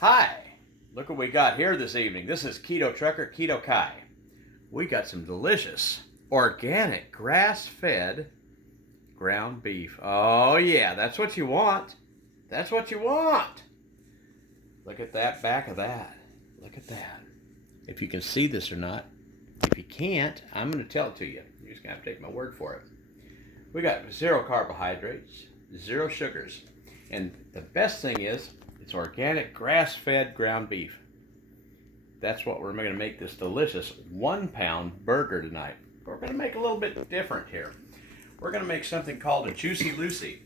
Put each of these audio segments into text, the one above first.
Hi, look what we got here this evening. This is Keto Trucker, Keto Kai. We got some delicious, organic, grass-fed ground beef. Oh yeah, that's what you want. That's what you want. Look at that back of that. Look at that. If you can see this or not. If you can't, I'm going to tell it to you. You're just going to have to take my word for it. We got 0 carbohydrates, 0 sugars. And the best thing is, it's organic, grass-fed ground beef. That's what we're going to make this delicious 1-pound burger tonight. We're going to make a little bit different here. We're going to make something called a Juicy Lucy.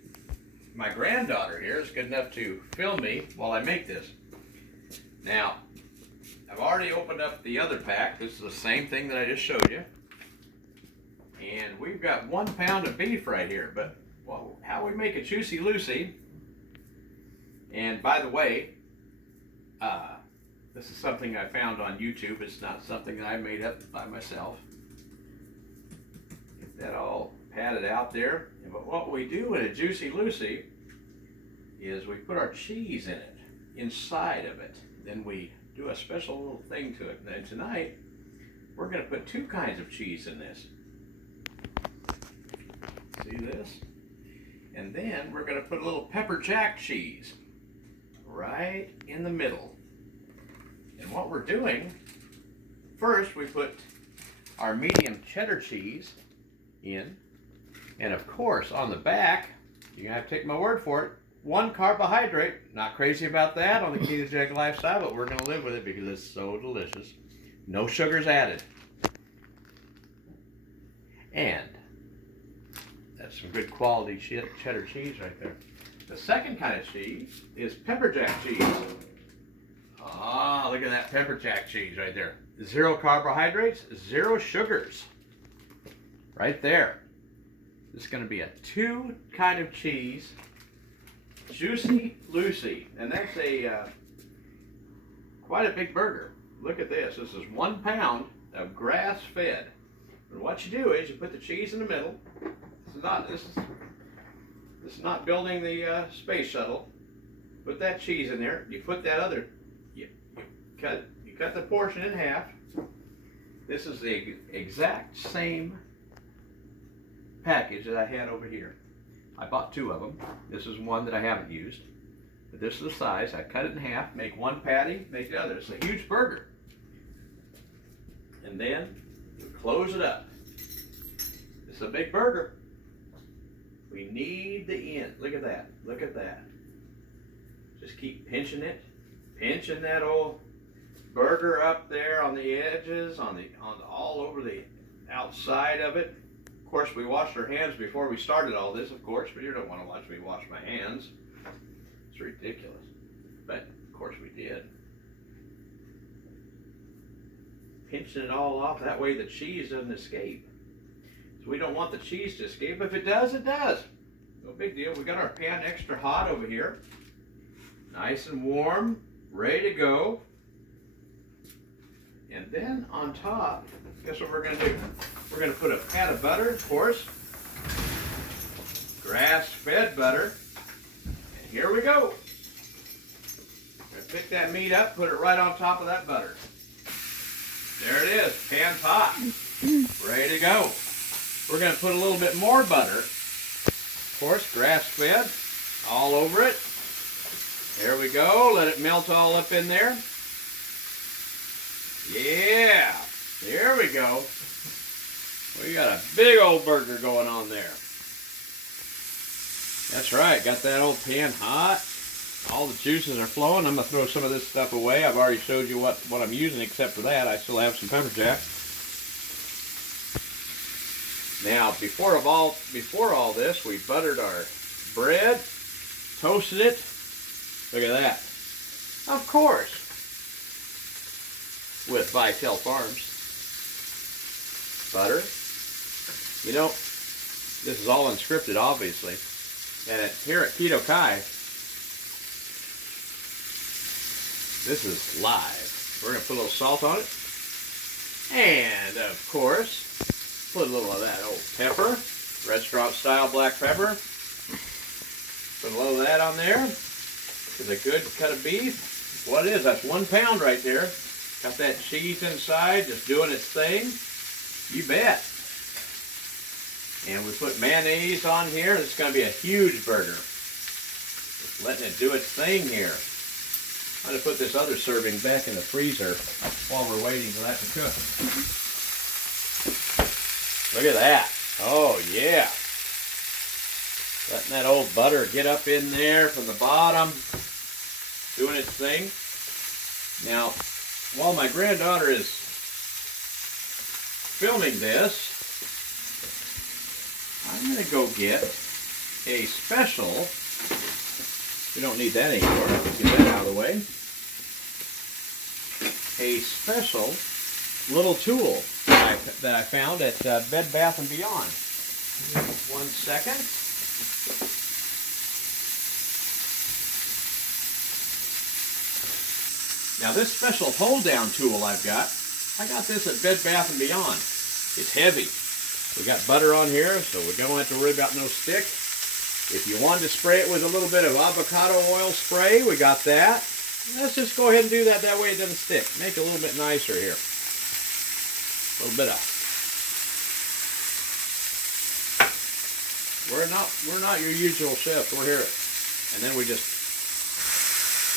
My granddaughter here is good enough to film me while I make this. Now, I've already opened up the other pack. This is the same thing that I just showed you. And we've got 1 pound of beef right here. But well, how we make a Juicy Lucy. And by the way, this is something I found on YouTube. It's not something that I made up by myself. Get that all patted out there. But what we do in a Juicy Lucy is we put our cheese in it, inside of it. Then we do a special little thing to it. And tonight, we're going to put 2 kinds of cheese in this. See this? And then we're going to put a little pepper jack cheese right in the middle. And what we're doing, first we put our medium cheddar cheese in. And of course, on the back, you're going to have to take my word for it, 1 carbohydrate. Not crazy about that on the ketogenic lifestyle, but we're going to live with it because it's so delicious. No sugars added. And that's some good quality cheddar cheese right there. The second kind of cheese is pepper jack cheese. Ah, look at that pepper jack cheese right there. 0 carbohydrates, 0 sugars. Right there. This is going to be a 2 kind of cheese, Juicy Lucy. And that's quite a big burger. Look at this. This is 1 pound of grass-fed. And what you do is you put the cheese in the middle. This is not building the space shuttle. Put that cheese in there. You put that other. You cut the portion in half. This is the exact same package that I had over here. I bought 2 of them. This is one that I haven't used. But this is the size. I cut it in half, make 1 patty, make the other. It's a huge burger. And then you close it up. It's a big burger. We need the end. Look at that. Look at that. Just keep pinching it. Pinching that old burger up there on the edges, on all over the outside of it. Of course, we washed our hands before we started all this, of course, but you don't want to watch me wash my hands. It's ridiculous. But, of course, we did. Pinching it all off. That way the cheese doesn't escape. So we don't want the cheese to escape. If it does, it does. No big deal. We got our pan extra hot over here. Nice and warm. Ready to go. And then on top, guess what we're going to do? We're going to put a pat of butter, of course. Grass-fed butter. And here we go. We're going to pick that meat up, put it right on top of that butter. There it is. Pan's hot. Ready to go. We're going to put a little bit more butter. Of course, grass-fed. All over it. There we go. Let it melt all up in there. Yeah. There we go. We got a big old burger going on there. That's right. Got that old pan hot. All the juices are flowing. I'm going to throw some of this stuff away. I've already showed you what I'm using except for that. I still have some pepper jack. Now, before all this, we buttered our bread, toasted it. Look at that. Of course, with Vitel Farms butter. You know, this is all unscripted, obviously. And here at Keto Kai, this is live. We're going to put a little salt on it. And, of course, put a little of that old pepper, restaurant-style black pepper. Put a little of that on there. With a good cut of beef. what it is. That's 1 pound right there. Got that cheese inside, just doing its thing. You bet. And we put mayonnaise on here. This is going to be a huge burger. Just letting it do its thing here. I'm going to put this other serving back in the freezer while we're waiting for that to cook. Look at that. Oh, yeah. Letting that old butter get up in there from the bottom, doing its thing. Now, while my granddaughter is filming this, I'm going to go get a special, we don't need that anymore, get that out of the way, a special little tool that I found at Bed Bath & Beyond. 1 second. Now this special hold down tool I got this at Bed Bath & Beyond. It's heavy. We got butter on here, so we don't have to worry about no stick. If you wanted to spray it with a little bit of avocado oil spray, we got that. Let's just go ahead and do that. That way it doesn't stick. Make it a little bit nicer here. A little bit of. We're not your usual chefs. We're here. And then we just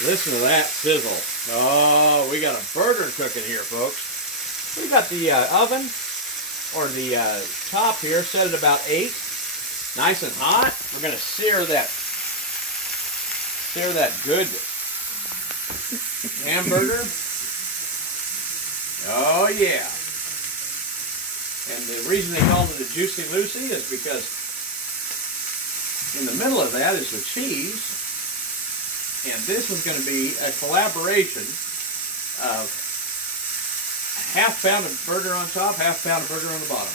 listen to that sizzle. Oh, we got a burger cooking here, folks. We got the oven or the top here set at about 8. Nice and hot. We're going to sear that good hamburger. Oh yeah. And the reason they called it a Juicy Lucy is because in the middle of that is the cheese, and this is going to be a collaboration of half pound of burger on top, half pound of burger on the bottom.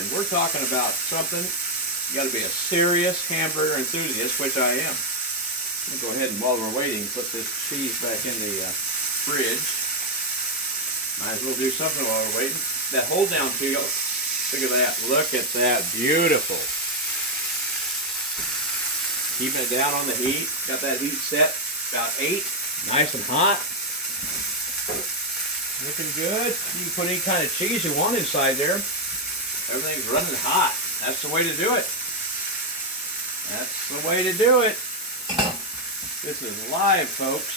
And we're talking about something, you got to be a serious hamburger enthusiast, which I am. I'm going to go ahead and, while we're waiting, put this cheese back in the fridge. Might as well do something while we're waiting. That hold down tool, look at that. Look at that. Beautiful. Keeping it down on the heat. Got that heat set about 8. Nice and hot. Looking good. You can put any kind of cheese you want inside there. Everything's running hot. That's the way to do it. That's the way to do it. This is live, folks.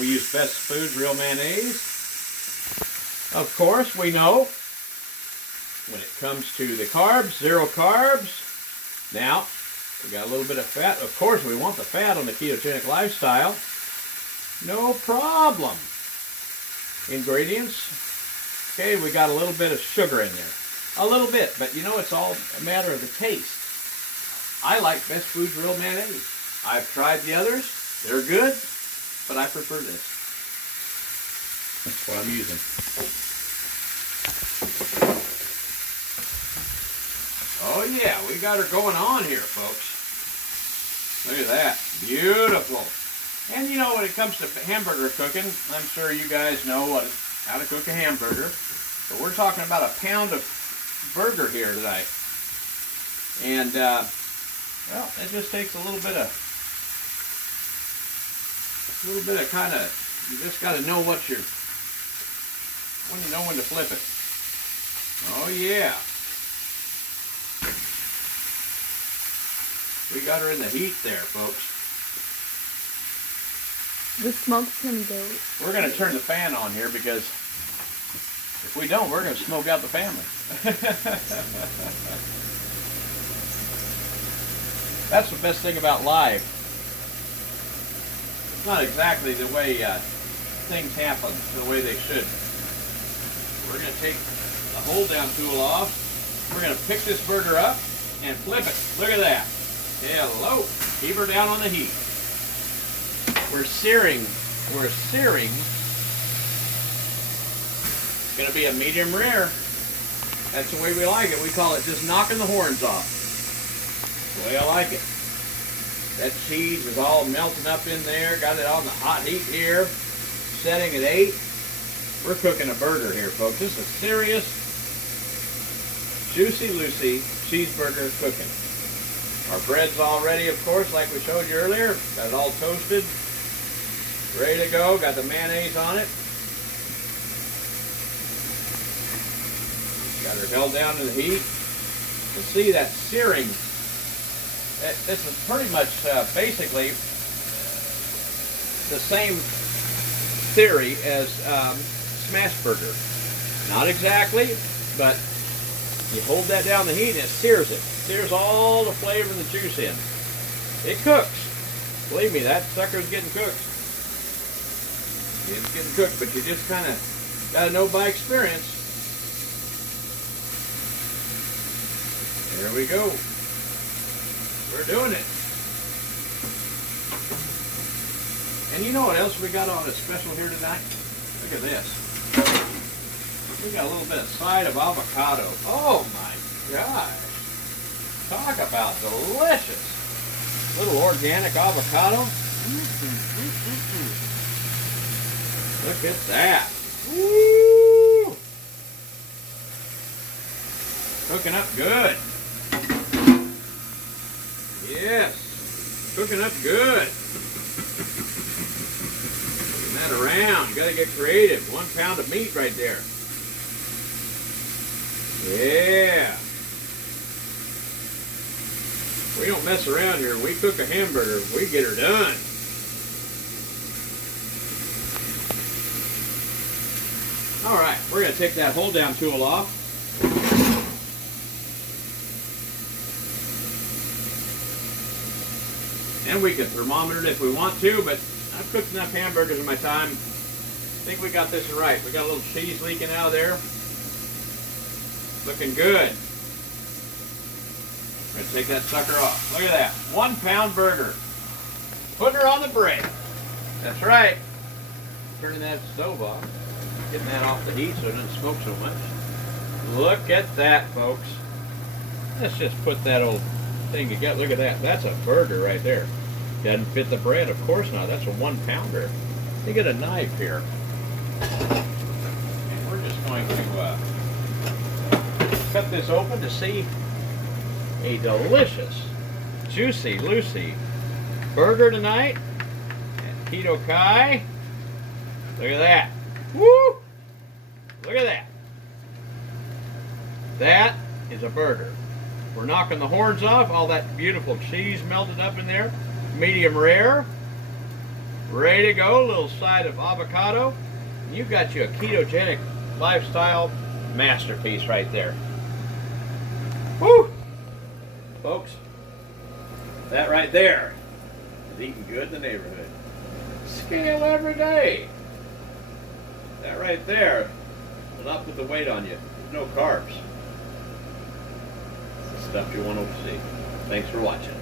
We use Best Foods Real Mayonnaise. Of course, we know when it comes to the carbs, 0 carbs. Now, we got a little bit of fat. Of course, we want the fat on the ketogenic lifestyle. No problem. Ingredients. Okay, we got a little bit of sugar in there. A little bit, but you know, it's all a matter of the taste. I like Best Foods Real Mayonnaise. I've tried the others. They're good, but I prefer this. That's what I'm using. Oh yeah, we got her going on here, folks. Look at that. Beautiful. And you know, when it comes to hamburger cooking, I'm sure you guys know how to cook a hamburger. But we're talking about a pound of burger here today. And, well, it just takes a little bit of kind of, you just got to know when you know when to flip it. Oh yeah. We got her in the heat there, folks. The smoke's gonna go. We're going to turn the fan on here because if we don't, we're going to smoke out the family. That's the best thing about live. It's not exactly the way things happen, the way they should. We're going to take the hold down tool off. We're going to pick this burger up and flip it. Look at that. Hello. Keep her down on the heat. We're searing. It's going to be a medium rare. That's the way we like it. We call it just knocking the horns off. That's the way I like it. That cheese is all melting up in there. Got it on the hot heat here. Setting at 8. We're cooking a burger here, folks. This is serious, Juicy Lucy cheeseburger cooking. Our bread's all ready, of course, like we showed you earlier. Got it all toasted. Ready to go. Got the mayonnaise on it. Got her held down to the heat. You can see that searing. This is pretty much basically the same theory as smash burger. Not exactly, but you hold that down the heat and it sears it. Sears all the flavor and the juice in. It cooks. Believe me, that sucker's getting cooked. It's getting cooked, but you just kind of got to know by experience. There we go. We're doing it. And you know what else we got on a special here tonight? Look at this. We got a little bit of side of avocado. Oh my gosh. Talk about delicious. Little organic avocado. Look at that. Woo! Cooking up good. Yes. Cooking up good. Moving that around. You gotta get creative. 1 pound of meat right there. Yeah. We don't mess around here. We cook a hamburger. We get her done. All right, we're going to take that hold down tool off. And we can thermometer it if we want to, but I've cooked enough hamburgers in my time. I think we got this right. We got a little cheese leaking out of there. Looking good. We're going to take that sucker off. Look at that. 1 pound burger. Putting her on the bread. That's right. Turning that stove off. Getting that off the heat so it doesn't smoke so much. Look at that, folks. Let's just put that old thing together. Look at that. That's a burger right there. Doesn't fit the bread. Of course not. That's a 1 pounder. Let me get a knife here. And we're just going to cut this open to see a delicious, juicy, Lucy burger tonight at Keto Kai. Look at that. Woo! Look at that. That is a burger. We're knocking the horns off. All that beautiful cheese melted up in there. Medium rare. Ready to go. A little side of avocado. And you've got you a ketogenic lifestyle masterpiece right there. Woo! Folks, that right there is eating good in the neighborhood. Scale every day. That right there will not put the weight on you. There's no carbs. It's the stuff you want to see. Thanks for watching.